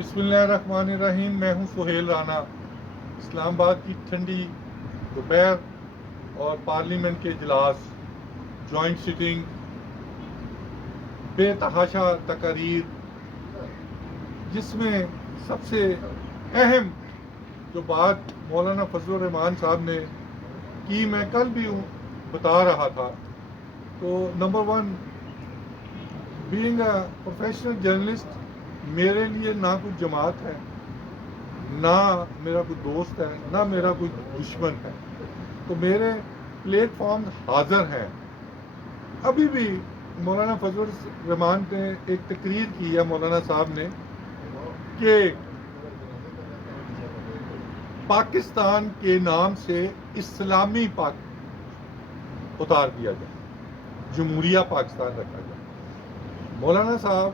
بسم اللہ الرحمن الرحیم. میں ہوں سہیل رانا. اسلام آباد کی ٹھنڈی دوپہر اور پارلیمنٹ کے اجلاس، جوائنٹ سٹنگ، بے تحاشا تقاریر، جس میں سب سے اہم جو بات مولانا فضل الرحمان صاحب نے کی، میں کل بھی بتا رہا تھا. تو number one, being a professional journalist, میرے لیے نہ کوئی جماعت ہے، نہ میرا کوئی دوست ہے، نہ میرا کوئی دشمن ہے. تو میرے پلیٹ فارم حاضر ہیں. ابھی بھی مولانا فضل الرحمان نے ایک تقریر کی ہے مولانا صاحب نے کہ پاکستان کے نام سے اسلامی پاک اتار دیا جائے، جمہوریہ پاکستان رکھا جائے. مولانا صاحب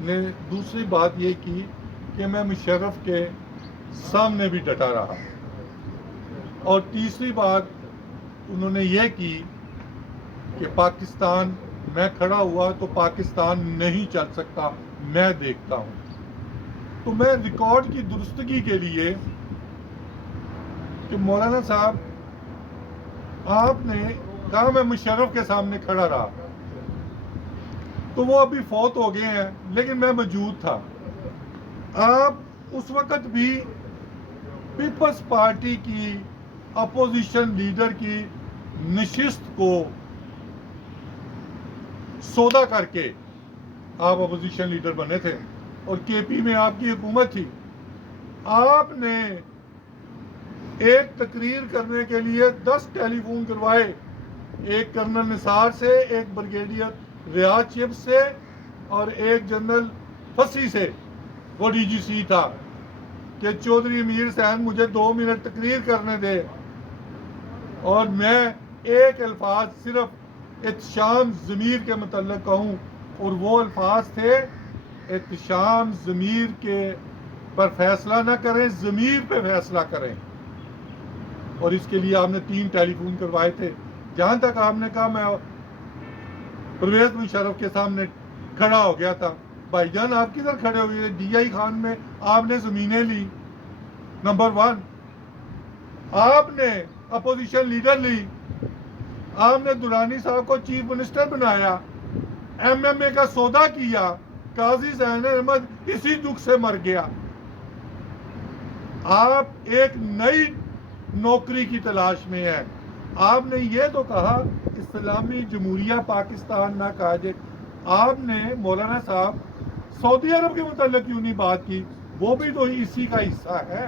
نے دوسری بات یہ کی کہ میں مشرف کے سامنے بھی ڈٹا رہا. اور تیسری بات انہوں نے یہ کی کہ پاکستان، میں کھڑا ہوا تو پاکستان نہیں چل سکتا، میں دیکھتا ہوں. تو میں ریکارڈ کی درستگی کے لیے کہ مولانا صاحب آپ نے کہا میں مشرف کے سامنے کھڑا رہا، تو وہ ابھی فوت ہو گئے ہیں لیکن میں موجود تھا. آپ اس وقت بھی پیپلز پارٹی کی اپوزیشن لیڈر کی نشست کو سودا کر کے آپ اپوزیشن لیڈر بنے تھے اور کے پی میں آپ کی حکومت تھی. آپ نے ایک تقریر کرنے کے لیے 10 ٹیلی فون کروائے، ایک کرنل نثار سے، ایک بریگیڈیئر ریاض چپ سے اور ایک جنرل فصیح سے، وہ ڈی جی سی تھا، کہ چودھری امیر حسین مجھے 2 منٹ تقریر کرنے دے. اور میں ایک الفاظ صرف احتشام ضمیر کے متعلق کہوں، اور وہ الفاظ تھے احتشام ضمیر کے پر فیصلہ نہ کریں، ضمیر پہ فیصلہ کریں. اور اس کے لیے آپ نے 3 ٹیلی فون کروائے تھے. جہاں تک آپ نے کہا میں پرویز مشرف کے سامنے کھڑا ہو گیا تھا. بھائی جان آپ کدھر کھڑے ہوئے؟ ڈی آئی خان میں آپ نے زمینیں لی. نمبر ون، آپ نے اپوزیشن لیڈر لی، آپ نے درانی صاحب کو چیف منسٹر بنایا، ایم ایم اے کا سودا کیا، قاضی زین احمد اسی دکھ سے مر گیا. آپ ایک نئی نوکری کی تلاش میں ہیں. آپ نے یہ تو کہا اسلامی جمہوریہ پاکستان نہ کہا جائے. آپ نے مولانا صاحب سعودی عرب کے متعلق کیوں نہیں بات کی؟ وہ بھی تو اسی کا حصہ ہے،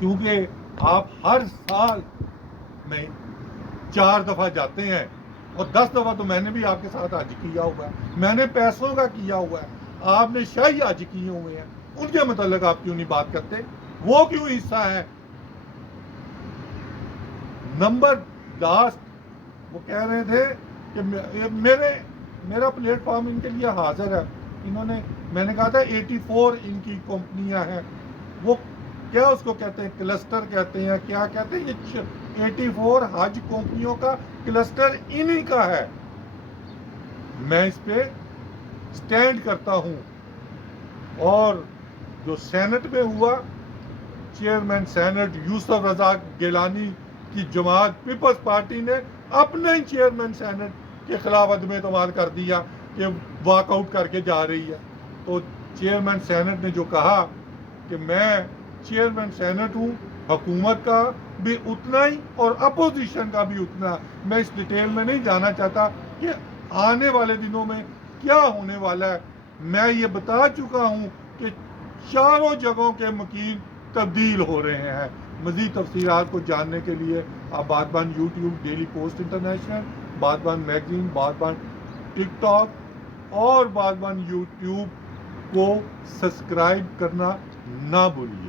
کیونکہ آپ ہر سال میں 4 دفعہ جاتے ہیں اور 10 دفعہ تو میں نے بھی آپ کے ساتھ حج کیا ہوا ہے، میں نے پیسوں کا کیا ہوا ہے، آپ نے شاہی حج کیے ہوئے ہیں. ان کے متعلق آپ کیوں نہیں بات کرتے؟ وہ کیوں حصہ ہے؟ نمبر لاسٹ وہ کہہ رہے تھے کہ میرا پلیٹ فارم ان کے لیے حاضر ہے. انہوں نے، میں نے کہا تھا 84 ان کی کمپنیاں ہیں، وہ کیا اس کو کہتے ہیں، کلسٹر کہتے ہیں، کیا کہتے ہیں، یہ 84 حج کمپنیوں کا کلسٹر انہی کا ہے. میں اس پہ سٹینڈ کرتا ہوں. اور جو سینٹ میں ہوا، چیئرمین سینٹ یوسف رضا گیلانی کی جماعت پیپلز پارٹی نے اپنے ہی چیئرمین سینٹ کے خلاف عدم اعتماد کر دیا کہ واک آؤٹ کر کے جا رہی ہے. تو چیئرمین سینٹ نے جو کہا کہ میں چیئرمین سینٹ ہوں، حکومت کا بھی اتنا ہی اور اپوزیشن کا بھی اتنا. میں اس ڈیٹیل میں نہیں جانا چاہتا کہ آنے والے دنوں میں کیا ہونے والا ہے. میں یہ بتا چکا ہوں کہ چاروں جگہوں کے مکین تبدیل ہو رہے ہیں. مزید تفصیلات کو جاننے کے لیے آپ بادبان یوٹیوب، ڈیلی پوسٹ انٹرنیشنل، بادبان میگزین، بادبان ٹک ٹاک اور بادبان یوٹیوب کو سبسکرائب کرنا نہ بھولیے.